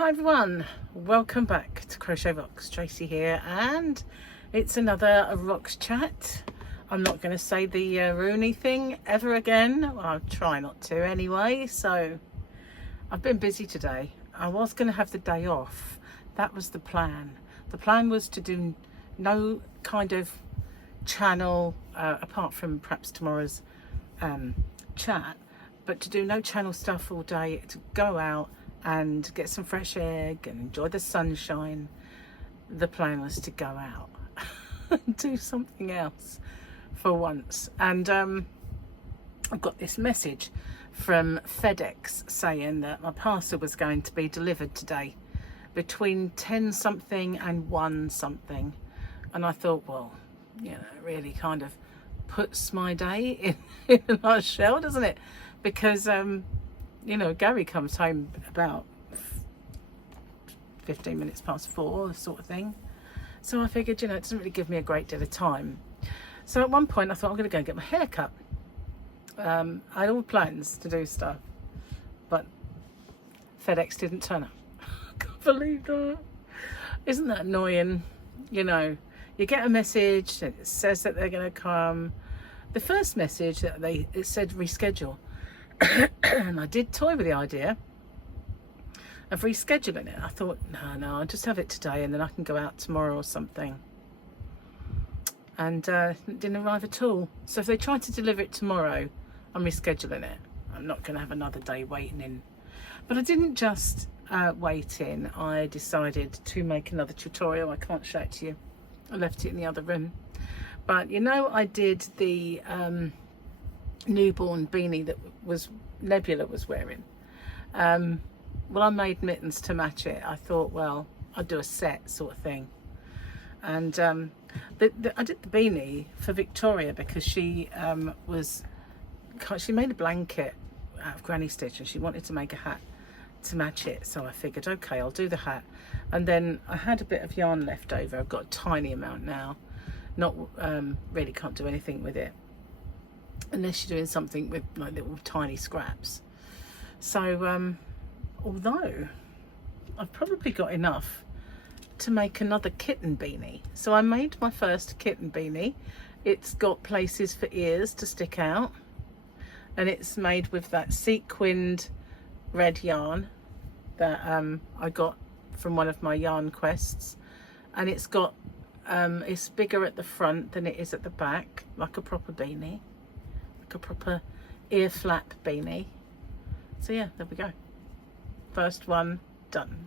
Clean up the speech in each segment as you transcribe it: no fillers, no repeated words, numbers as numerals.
Hi everyone, welcome back to Crochet Rocks. Tracy here, and it's another Rocks chat. I'm not going to say the Rooney thing ever again. Well, I'll try not to anyway. So I've been busy today. I was going to have the day off. That was the plan. The plan was to do no kind of channel apart from perhaps tomorrow's chat, but to do no channel stuff all day, to go out and get some fresh air and enjoy the sunshine. The plan was to go out and do something else for once. And I've got this message from FedEx saying that my parcel was going to be delivered today between 10 something and 1 something. And I thought, well, you know, it really kind of puts my day in a nutshell, doesn't it? Because you know, Gary comes home about 15 minutes past 4, sort of thing. So I figured, you know, it doesn't really give me a great deal of time. So at one point I thought, I'm going to go and get my hair cut. I had all plans to do stuff, but FedEx didn't turn up. I can't believe that. Isn't that annoying? You know, you get a message and it says that they're going to come. The first message that it said reschedule. And I did toy with the idea of rescheduling it. I thought, no, I'll just have it today and then I can go out tomorrow or something. And it didn't arrive at all. So if they try to deliver it tomorrow, I'm rescheduling it. I'm not going to have another day waiting in. But I didn't just wait in. I decided to make another tutorial. I can't show it to you. I left it in the other room. But you know, I did the newborn beanie that was Nebula was wearing. Well, I made mittens to match it. I thought, well, I'd do a set sort of thing. And I did the beanie for Victoria because she made a blanket out of granny stitch and she wanted to make a hat to match it. So I figured, okay, I'll do the hat. And then I had a bit of yarn left over. I've got a tiny amount now. Not really can't do anything with it unless you're doing something with like little tiny scraps. So although I've probably got enough to make another kitten beanie. So I made my first kitten beanie. It's got places for ears to stick out, and it's made with that sequined red yarn that I got from one of my yarn quests, and it's got it's bigger at the front than it is at the back, like a proper beanie, like a proper ear flap beanie. So yeah, there we go. First one done.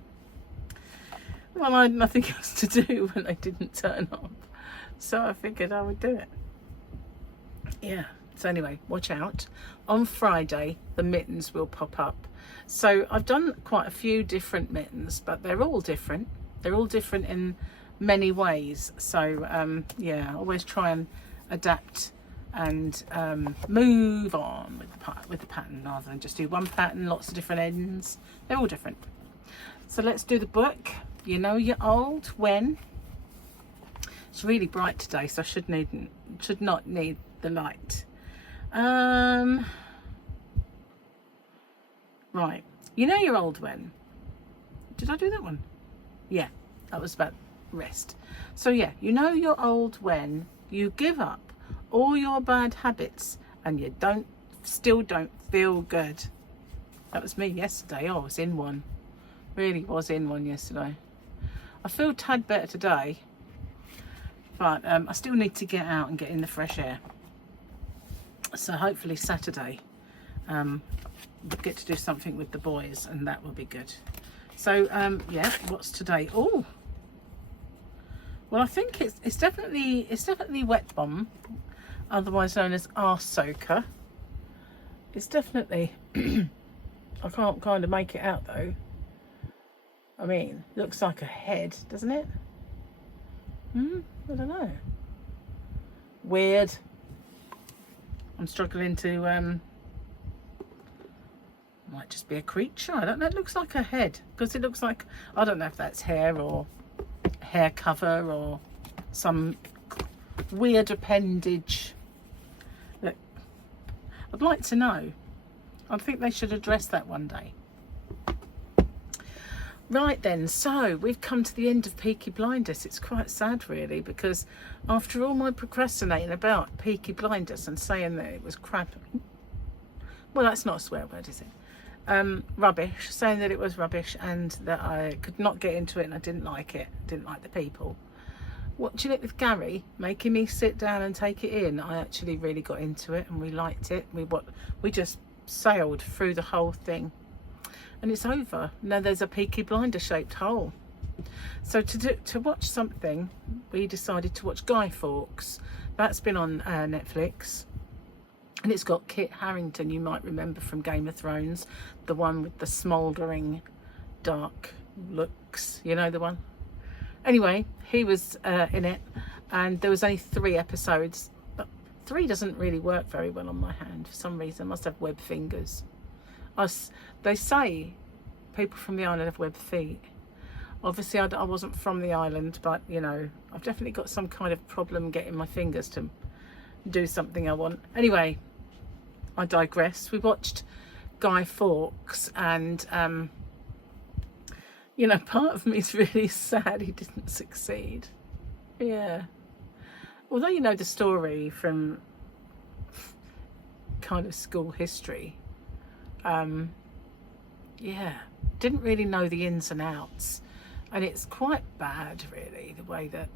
Well, I had nothing else to do when they didn't turn up, so I figured I would do it. Yeah, so anyway, watch out. On Friday, the mittens will pop up. So I've done quite a few different mittens, but they're all different. They're all different in many ways. So yeah, I always try and adapt and move on with the pattern rather than just do one pattern, lots of different ends. They're all different. So let's do the book. You know you're old when. It's really bright today, so I should not need the light. Right, you know you're old when. Did I do that one? Yeah, that was about rest. So yeah, you know you're old when you give up all your bad habits and you still don't feel good. That was me yesterday. I was in one. Really was in one yesterday. I feel a tad better today, but I still need to get out and get in the fresh air. So hopefully Saturday we'll get to do something with the boys and that will be good. So yeah, what's today? Oh, well, I think it's definitely wet bomb, otherwise known as arse soaker. It's definitely I can't kind of make it out though. I mean, looks like a head, doesn't it? I don't know. Weird. I'm struggling to might just be a creature. I don't know. It looks like a head because it looks like, I don't know if that's hair or hair cover or some weird appendage. Look, I'd like to know. I think they should address that one day. Right then, so we've come to the end of Peaky Blinders. It's quite sad really, because after all my procrastinating about Peaky Blinders and saying that it was crap, well, that's not a swear word, is it? Rubbish, saying that it was rubbish and that I could not get into it and I didn't like it, didn't like the people. Watching it with Gary, making me sit down and take it in, I actually really got into it and we liked it. We just sailed through the whole thing. And it's over. Now there's a Peaky Blinder shaped hole. So to watch something, we decided to watch Guy Fawkes. That's been on Netflix. And it's got Kit Harington, you might remember from Game of Thrones. The one with the smouldering dark looks, you know the one? Anyway, he was in it. And there was only 3 episodes. But 3 doesn't really work very well on my hand for some reason. I must have web fingers. They say people from the island have web feet. Obviously I wasn't from the island, but you know, I've definitely got some kind of problem getting my fingers to do something I want. Anyway, I digress. We watched Guy Fawkes and you know, part of me is really sad he didn't succeed. Yeah, although you know the story from kind of school history, yeah, didn't really know the ins and outs, and it's quite bad really the way that,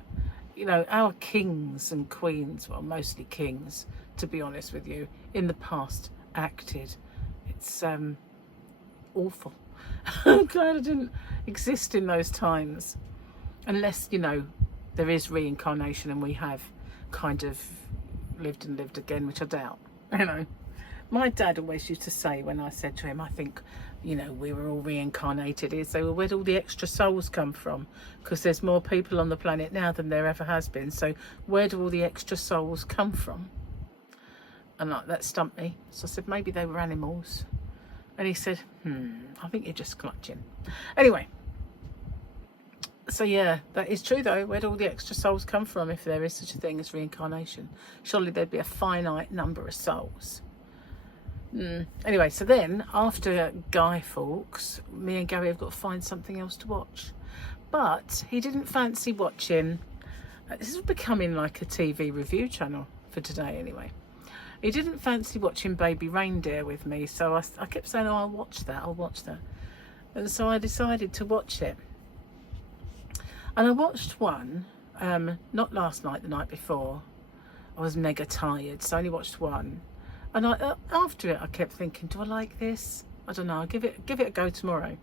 you know, our kings and queens, well mostly kings to be honest with you, in the past acted. It's awful. I'm glad I didn't exist in those times, unless, you know, there is reincarnation and we have kind of lived and lived again, which I doubt, you know. My dad always used to say, when I said to him, I think, you know, we were all reincarnated, he'd say, well, where'd all the extra souls come from? Because there's more people on the planet now than there ever has been. So where do all the extra souls come from? And that stumped me. So I said, maybe they were animals. And he said, I think you're just clutching. Anyway, so yeah, that is true though. Where do all the extra souls come from if there is such a thing as reincarnation? Surely there'd be a finite number of souls. Anyway, so then after Guy Fawkes, me and Gary have got to find something else to watch. But he didn't fancy watching, this is becoming like a TV review channel for today anyway. He didn't fancy watching Baby Reindeer with me, so I kept saying, oh, I'll watch that. And so I decided to watch it. And I watched one, not last night, the night before. I was mega tired, so I only watched one. And after it, I kept thinking, do I like this? I don't know, I'll give it a go tomorrow.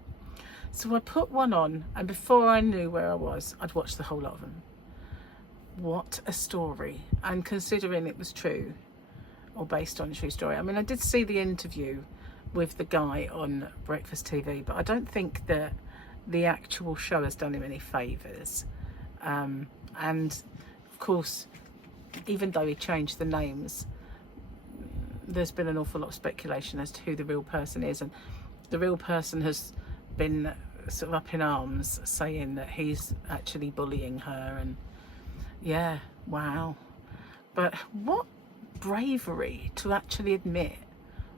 So I put one on, and before I knew where I was, I'd watched the whole lot of them. What a story. And considering it was true, or based on a true story. I mean, I did see the interview with the guy on Breakfast TV, but I don't think that the actual show has done him any favours. And of course, even though he changed the names, there's been an awful lot of speculation as to who the real person is, and the real person has been sort of up in arms saying that he's actually bullying her. And yeah, wow. But what bravery to actually admit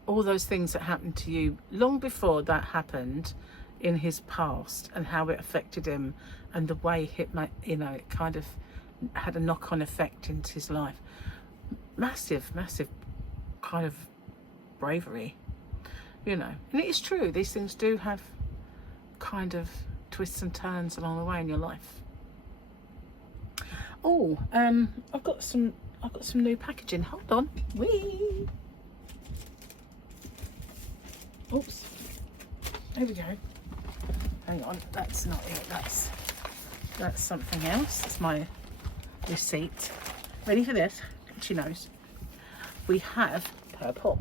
all those things that happened to you long before that happened in his past, and how it affected him, and the way it, you know, it kind of had a knock-on effect into his life. Massive kind of bravery, you know. And it is true, these things do have kind of twists and turns along the way in your life. Oh, I've got some new packaging. Hold on. Whee! Oops. There we go. Hang on. That's not it. That's something else. That's my receipt. Ready for this? She knows. We have purple.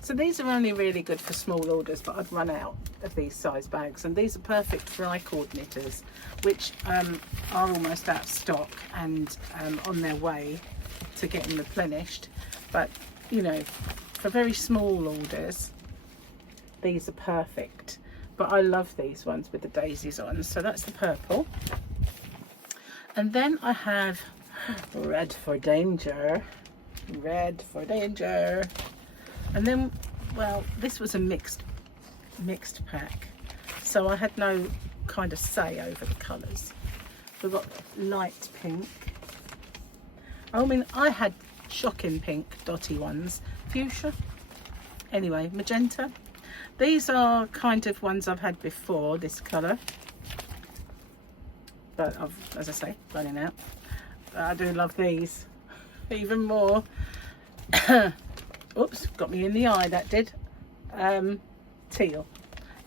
So these are only really good for small orders, but I've run out of these size bags, and these are perfect for I-cord knitters, which are almost out of stock and on their way to getting replenished. But you know, for very small orders, these are perfect. But I love these ones with the daisies on. So that's the purple. And then I have red for danger. Red for danger. And then, well, this was a mixed pack, so I had no kind of say over the colours. We've got light pink. I mean, I had shocking pink dotty ones. Fuchsia. Anyway, magenta. These are kind of ones I've had before, this colour. But I've, as I say, running out. But I do love these even more. Oops, got me in the eye, that did.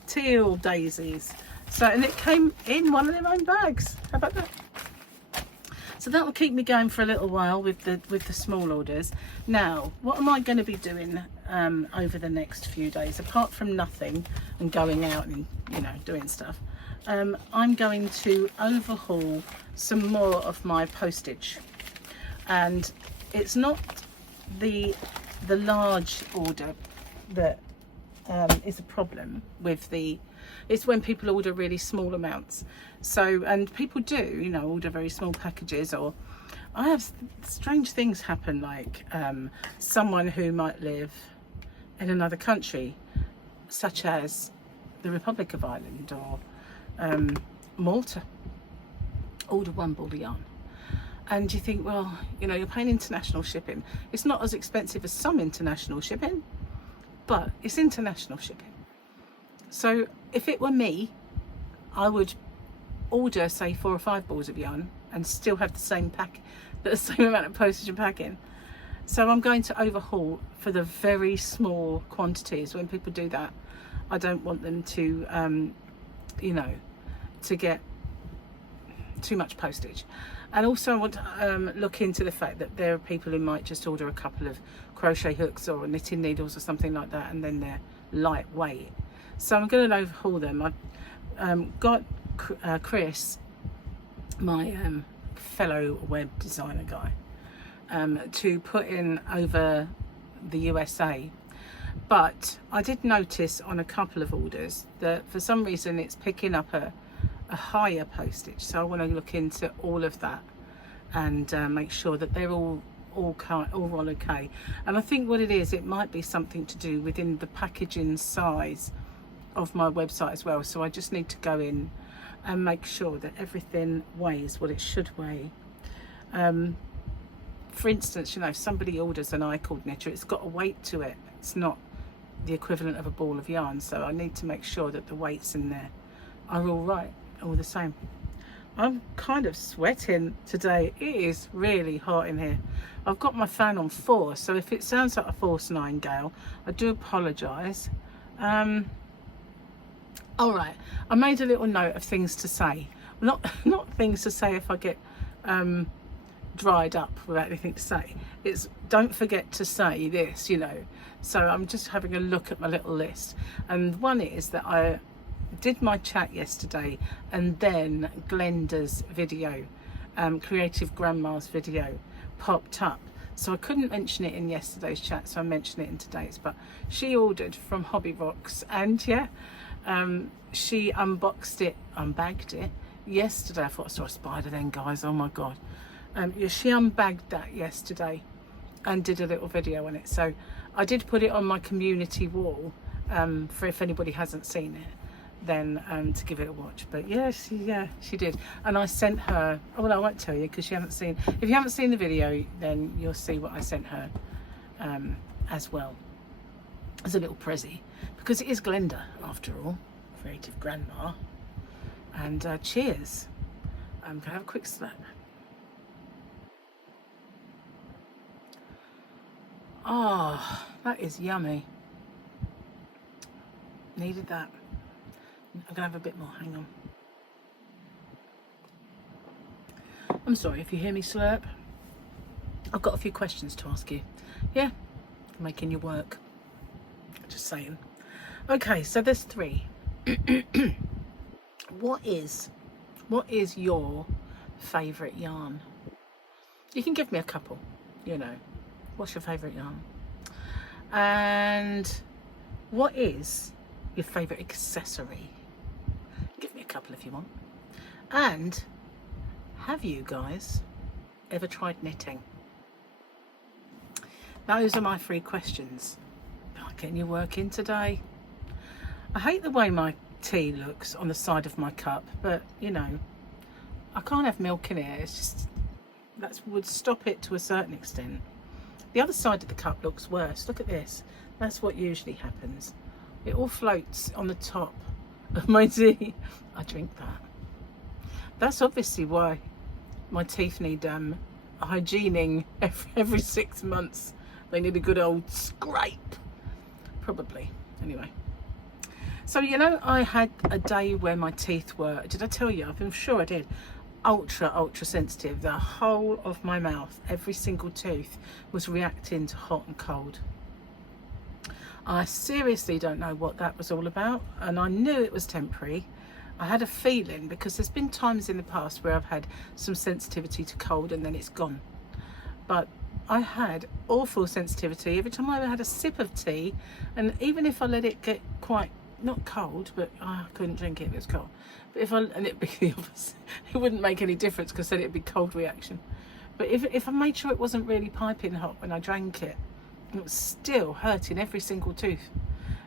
Teal daisies. So, and it came in one of their own bags. How about that? So that will keep me going for a little while with the small orders. Now, what am I going to be doing over the next few days, apart from nothing and going out and, you know, doing stuff? I'm going to overhaul some more of my postage, and it's not the large order that is a problem with the, it's when people order really small amounts. So, and people do, you know, order very small packages, or I have strange things happen, like someone who might live in another country, such as the Republic of Ireland or Malta, order one ball of yarn. And you think, well, you know, you're paying international shipping. It's not as expensive as some international shipping, but it's international shipping. So if it were me, I would order, say, 4 or 5 balls of yarn and still have the same amount of postage and packing. So I'm going to overhaul for the very small quantities. When people do that, I don't want them to, you know, to get too much postage. And also I want to look into the fact that there are people who might just order a couple of crochet hooks or knitting needles or something like that, and then they're lightweight. So I'm going to overhaul them. I've got Chris, my fellow web designer guy, to put in over the USA. But I did notice on a couple of orders that for some reason it's picking up a higher postage. So I want to look into all of that and make sure that they're all okay. And I think what it is, it might be something to do within the packaging size of my website as well. So I just need to go in and make sure that everything weighs what it should weigh. For instance, you know, if somebody orders an I-cord knitter, it's got a weight to it. It's not the equivalent of a ball of yarn. So I need to make sure that the weights in there are all right, all the same. I'm kind of sweating today. It is really hot in here. I've got my fan on 4, so if it sounds like a force 9 gale, I do apologise. All right, I made a little note of things to say. Not things to say if I get dried up without anything to say. It's don't forget to say this, you know. So I'm just having a look at my little list, and one is that I did my chat yesterday, and then Glenda's video, Creative Grandma's video, popped up. So I couldn't mention it in yesterday's chat, so I mentioned it in today's. But she ordered from Hobby Rocks, and yeah, she unbagged it yesterday. I thought I saw a spider then, guys. Oh my god. Yeah, she unbagged that yesterday and did a little video on it. So I did put it on my community wall for if anybody hasn't seen it, then to give it a watch. But yeah, she did. And I sent her, oh, well, I won't tell you because she hasn't seen, if you haven't seen the video, then you'll see what I sent her as well as a little prezzy, because it is Glenda after all, Creative Grandma. And cheers. I'm gonna have a quick slap. Oh, that is yummy. Needed that. I'm gonna have a bit more, hang on. I'm sorry if you hear me slurp. I've got a few questions to ask you. Yeah, making you work. Just saying. Okay, so there's 3. What is your favourite yarn? You can give me a couple, you know. What's your favourite yarn? And what is your favourite accessory? Give me a couple if you want. And have you guys ever tried knitting? Those are my 3 questions. Getting your work in today. I hate the way my tea looks on the side of my cup, but you know, I can't have milk in it. It's just, that would stop it to a certain extent. The other side of the cup looks worse. Look at this. That's what usually happens. It all floats on the top of my tea. I drink that. That's obviously why my teeth need hygiening every 6 months. They need a good old scrape, probably. Anyway, so you know, I had a day where my teeth were, did I tell you? I'm sure I did. Ultra sensitive. The whole of my mouth, every single tooth was reacting to hot and cold. I seriously don't know what that was all about, and I knew it was temporary. I had a feeling, because there's been times in the past where I've had some sensitivity to cold and then it's gone. But I had awful sensitivity every time I had a sip of tea, and even if I let it get quite, not cold, but I couldn't drink it if it was cold. But if it'd be the opposite, it wouldn't make any difference, because then it'd be cold reaction. But if I made sure it wasn't really piping hot when I drank it, it was still hurting every single tooth.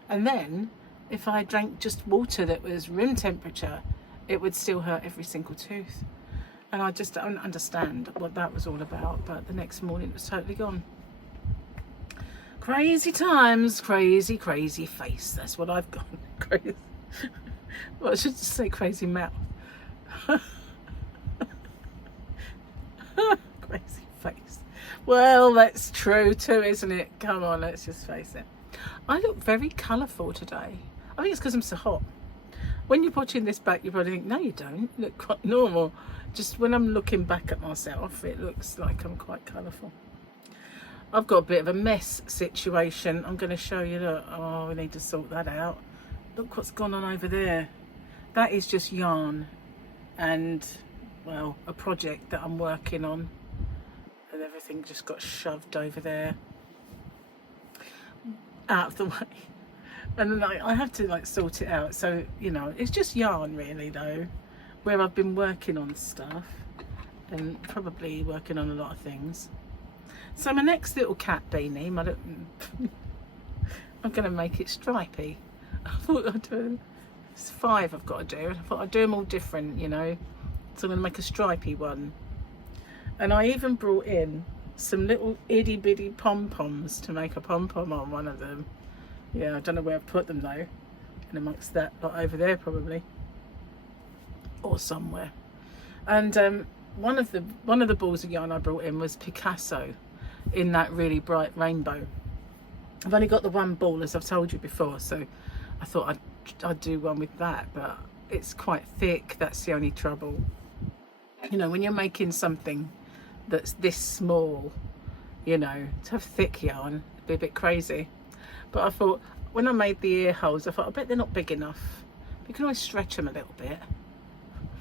And then if I drank just water that was room temperature, it would still hurt every single tooth. And I just don't understand what that was all about. But the next morning it was totally gone. Crazy times, crazy face. That's what I've got. Crazy. Well, I should just say crazy mouth. Crazy face. Well, that's true too, isn't it? Come on, let's just face it. I look very colourful today. I think it's because I'm so hot. When you're watching this back, you probably think, no, you don't. You look quite normal. Just when I'm looking back at myself, it looks like I'm quite colourful. I've got a bit of a mess situation. I'm going to show you. Look. Oh, we need to sort that out. Look what's gone on over there. That is just yarn and, well, a project that I'm working on. And everything just got shoved over there. Out of the way. And then I have to like sort it out. So, you know, it's just yarn really though, where I've been working on stuff and probably working on a lot of things. So my next little cat beanie, I'm going to make it stripy. I thought I'd do, it's 5 I've got to do. I thought I'd do them all different, you know. So I'm going to make a stripy one. And I even brought in some little itty bitty pom-poms to make a pom-pom on one of them. Yeah, I don't know where I've put them though. And amongst that lot over there probably. Or somewhere. And one of the balls of yarn I brought in was Picasso in that really bright rainbow. I've only got the one ball, as I've told you before, so I thought I'd do one with that, but it's quite thick. That's the only trouble. You know, when you're making something that's this small, you know, to have thick yarn, it'd be a bit crazy. But I thought, when I made the ear holes, I thought, I bet they're not big enough. You can always stretch them a little bit.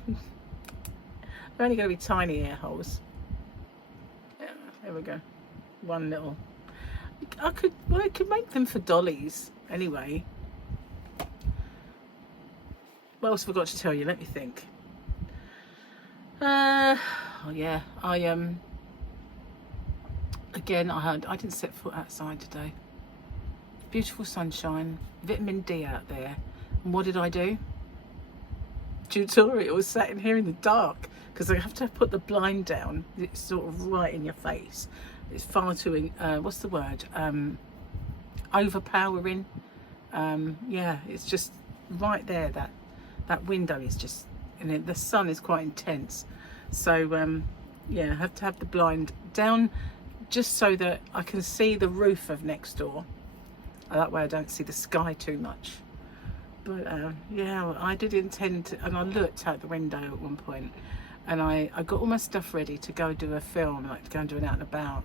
They're only going to be tiny ear holes. Yeah, there we go. One little. I could make them for dollies anyway. What else have I got to tell you? Let me think. Oh yeah, again, I didn't set foot outside today. Beautiful sunshine, vitamin D out there. And what did I do? Tutorial, sat in here in the dark because I have to put the blind down. It's sort of right in your face. It's far too, what's the word? Overpowering. Yeah, it's just right there. That window is just, and the sun is quite intense. So yeah, I have to have the blind down just so that I can see the roof of next door. That way I don't see the sky too much. But yeah, I did intend to, and I looked out the window at one point, and I got all my stuff ready to go do a film, like to go and do an out and about.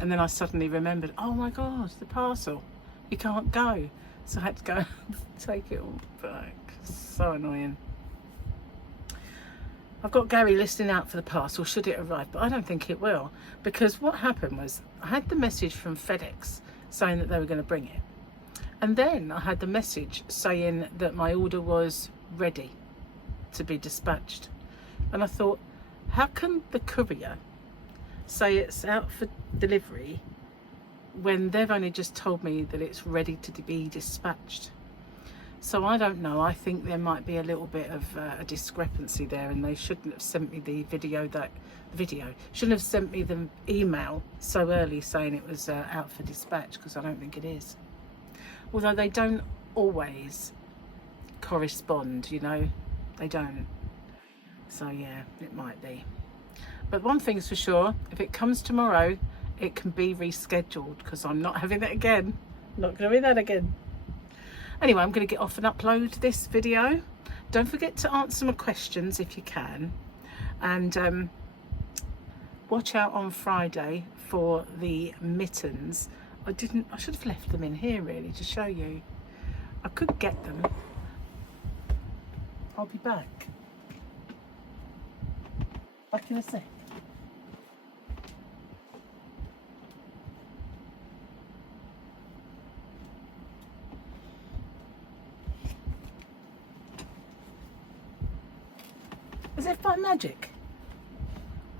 And then I suddenly remembered, oh my God, the parcel, you can't go. So I had to go take it all back. So annoying. I've got Gary listening out for the parcel should it arrive, but I don't think it will, because what happened was I had the message from FedEx saying that they were going to bring it. And then I had the message saying that my order was ready to be dispatched. And I thought, how can the courier say it's out for delivery when they've only just told me that it's ready to be dispatched? So I don't know, I think there might be a little bit of a discrepancy there, and they shouldn't have sent me the shouldn't have sent me the email so early saying it was out for dispatch, because I don't think it is. Although they don't always correspond, you know, they don't. So yeah, it might be. But one thing's for sure, if it comes tomorrow, it can be rescheduled, because I'm not having it again. Not going to be that again. Anyway, I'm going to get off and upload this video. Don't forget to answer my questions if you can. And watch out on Friday for the mittens. I should have left them in here really to show you. I could get them. I'll be back. Back in a sec. As if by magic.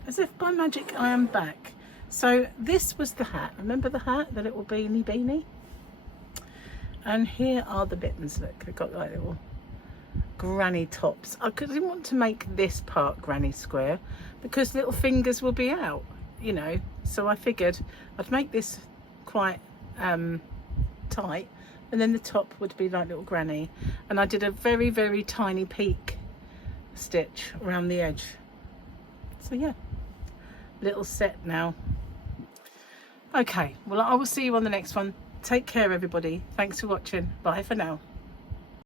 As if by magic I am back. So this was the hat. Remember the hat, the little beanie? And here are the mittens. Look, they've got like little granny tops. I didn't want to make this part granny square because little fingers will be out, you know. So I figured I'd make this quite tight, and then the top would be like little granny. And I did a very, very tiny peak stitch around the edge. So yeah, little set now. Okay, well I will see you on the next one. Take care everybody. Thanks for watching. Bye for now.